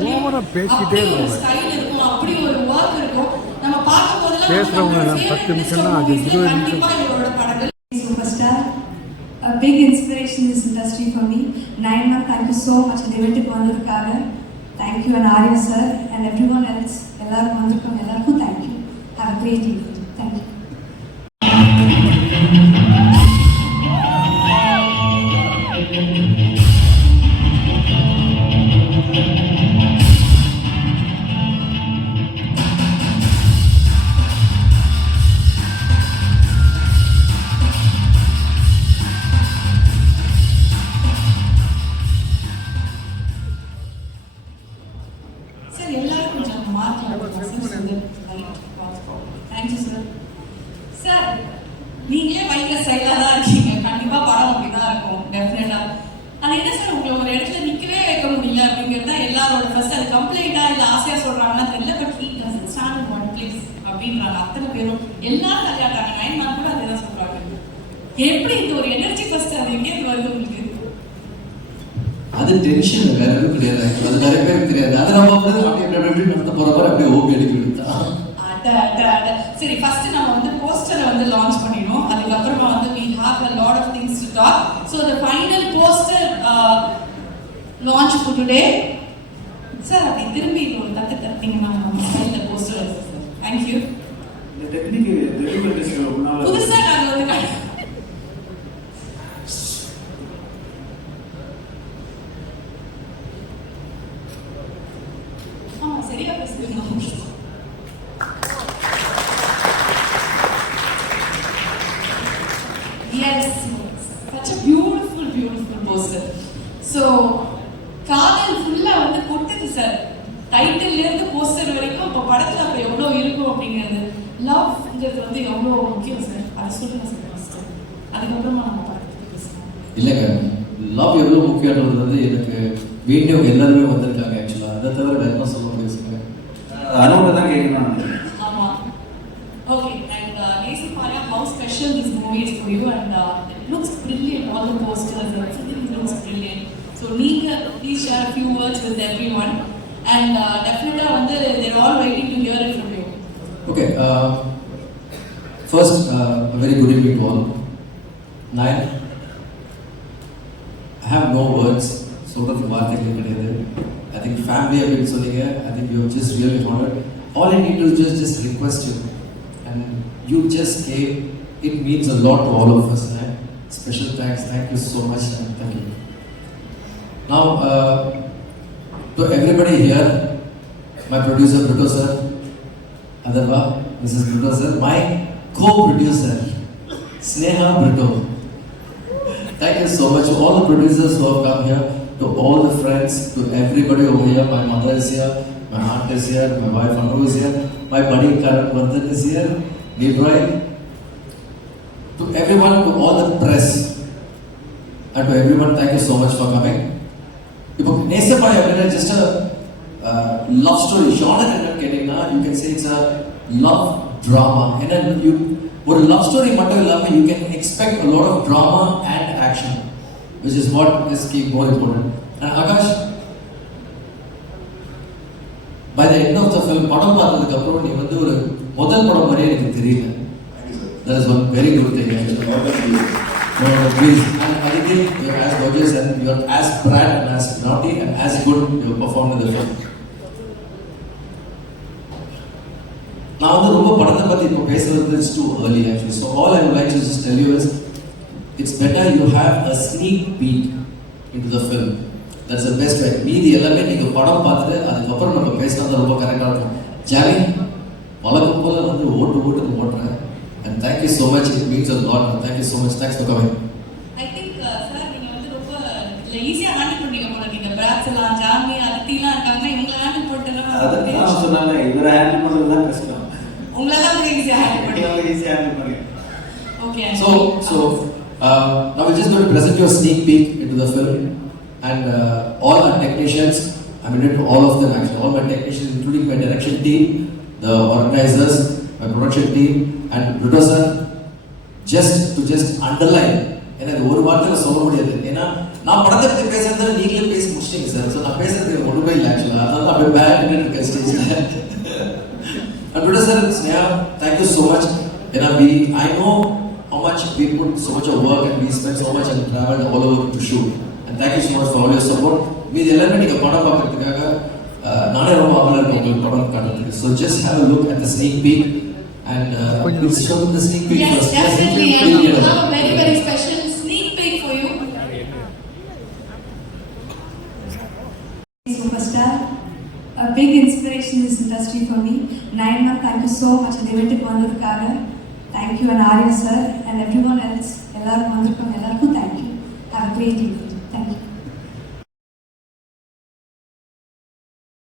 ஓவரா. ஸ்டைல் இருக்கும் அப்படி ஒரு ஒர்க் இருக்கும் நம்ம பார்க்கும் போதெல்லாம் பேசுறவங்க பத்து of அது இருபது superstar, a big inspiration in this industry for me. Nine months, thank you so much. வந்ததுக்காக thank you and Arya sir and everyone else. எல்லாரும் வந்திருக்கோம் எல்லாருக்கும் thank you. Have a great என்ன சார் உங்களை ஒரு இடத்துல நிக்கவே வைக்க முடியல அப்படிங்கிறது தான் எல்லாரோட ஃபர்ஸ்ட் அது கம்ப்ளைண்டா இல்ல ஆசையா சொல்றாங்கன்னா தெரியல but he doesn't stand in one place அப்படின்றாங்க. அத்தனை பேரும் எல்லாரும் விளையாடுறாங்க நைன் மார்க் கூட அதே தான் சொல்றாங்க. எப்படி இந்த ஒரு எனர்ஜி ஃபர்ஸ்ட் அது எங்கேருந்து வருது உங்களுக்கு? அது டென்ஷன் வேற எதுவும் கிடையாது. அது நிறைய பேருக்கு தெரியாது. அது நம்ம வந்து அப்படியே அப்படி அப்படி நடத்த போற மாதிரி அப்படியே ஓபி அடிக்க விடுத்தான் அட அட அட. சரி ஃபர்ஸ்ட் நம்ம வந்து போஸ்டரை வந்து லான்ச் பண்ணினோம் அதுக்கப்புறமா வந்து we have a lot of talk so the final poster uh, launch for today. Sir அப்படி திரும்பி ஒரு தட்டு தட்டிங்கன்னா நம்ம ஸ்டைலில் போஸ்டர் தேங்க்யூ இந்த டெக்னிக் டெலிவரி முன்னால புதுசா நாங்க வந்து ஆமா சரியா பேசுறீங்க Yes, such a beautiful, beautiful poster. So, காதல் ஃபுல்லா வந்து கொட்டுது சார் டைட்டில்ல இருந்து போஸ்டர் வரைக்கும் இப்போ படத்துல அப்ப எவ்வளவு இருக்கும் அப்படிங்கிறது லவ்ங்கிறது வந்து எவ்வளவு முக்கியம் சார் அது சொல்லுங்க சார் ஃபர்ஸ்ட் அதுக்கப்புறமா நம்ம படத்தை பேசலாம். இல்லைங்க லவ் எவ்வளோ முக்கியன்றது வந்து எனக்கு வேண்டியவங்க எல்லாருமே வந்திருக்காங்க ஆக்சுவலாக அதை தவிர வேற என்ன சொல்ல முடியும் சொல்லுங்க அனுபவத்தை தான் கேட்கணும் ஆமா. ஓகே அண்ட் நேசி பாயா how special this movie is for you and uh, it looks brilliant. All the posters everything looks brilliant. So நீங்க please share a few words with everyone and uh, definitely வந்து they're all waiting to hear it from you. Okay first very good evening to all nine I have no words சொல்கிறதுக்கு வார்த்தைகள் கிடையாது. I think family அப்படின்னு சொன்னீங்க I think you just really honour all I need to just just request you and you just gave it means a lot to all of us special thanks thank you so much and thank you Now, uh, to everybody here, my producer, producer, Adarva, Mrs. Producer, my co-producer, Sneha Brito. Thank you so much to all the producers who have come here, to all the friends, to everybody over here. My mother is here, my aunt is here, my wife Anu is here, my buddy Karan Vardhan is here, Leroy. To everyone, to all the press, and to everyone, thank you so much for coming. இப்போ நேசப்பாய் அப்படின்னா just love story genre என்னன்னு கேட்டீங்கன்னா you can say it's a love drama ஏன்னா you ஒரு love story மட்டும் இல்லாம you can expect of drama and action which is what is keep more important. And Akash by the end of the film படம் பார்த்ததுக்கு அப்புறம் நீ வந்து ஒரு முதல் படம் மாதிரியே எனக்கு தெரியல. Is one very good thing actually. No, no, please. And Aditi, you're as gorgeous and you're as bright and as naughty and as good you performed in the film. நான் வந்து ரொம்ப படத்தை பத்தி இப்போ பேசுறது it's too early actually so all I like to just tell you is it's better you have a sneak peek into the film that's the best way மீதி எல்லாமே நீங்கள் படம் பார்த்துட்டு அதுக்கப்புறம் நம்ம பேசினா தான் ரொம்ப கரெக்டாக இருக்கும். ஜாலி வழக்கம் போல வந்து ஓட்டு ஓட்டுக்கு ஓட்டுறேன். and thank you so much it means a lot thank you so much thanks for coming I think sir நீங்க வந்து ரொம்ப இல்ல ஈஸியா ஹேண்டில் பண்ணீங்க போல நீங்க பிராட்ஸ் எல்லாம் ஜாமி அதித்திலாம் இருக்காங்க இவங்களை ஹேண்டில் அதான் போட்டு சொன்னாங்க இவரை ஹேண்டில் பண்ணுறது தான் கஷ்டம் உங்களெல்லாம் ஈஸியா ஹேண்டில் பண்ணி ஈஸியாக ஹேண்டில் பண்ணுங்க okay So, so uh, now we're just going to present you a sneak peek into the film, and uh, all our technicians, I'm into all of them actually, all my technicians, including my direction team, the organizers, my production team, and producer, just to just underline ஏன்னா ஒரு வார்த்தையில சொல்ல முடியாது. ஏன்னா நான் படத்தை பத்தி பேசுறதுல நீங்களே பேசி முடிச்சிட்டீங்க சார். ஸோ நான் பேசுறது ஒன்றுமே இல்லை ஆக்சுவலாக அதனால அப்படியே பேக் இருக்கேன் ஸ்டேஜில் and today Sneha thank you so much ஏன்னா we I know how much we put so much of work and we spend so much and traveled all over to shoot. And thank you so much for all your support. மீதி எல்லாருமே நீங்க படம் பார்க்கறதுக்காக நானே ரொம்ப ஆவலா இருக்கேன் உங்களுக்கு படம் காட்டுறதுக்கு. So just have a look at the sneak peek And will show the sneak peek Yes, definitely. And we have a very, very special sneak peek for you. superstar, a big inspiration in this industry for me. Nine months, thank you so much. இந்த event வந்ததுக்காக thank you and Arya sir and everyone else. எல்லாரும் வந்திருக்கோம் எல்லாருக்கும் thank you. Have a great evening. Thank you.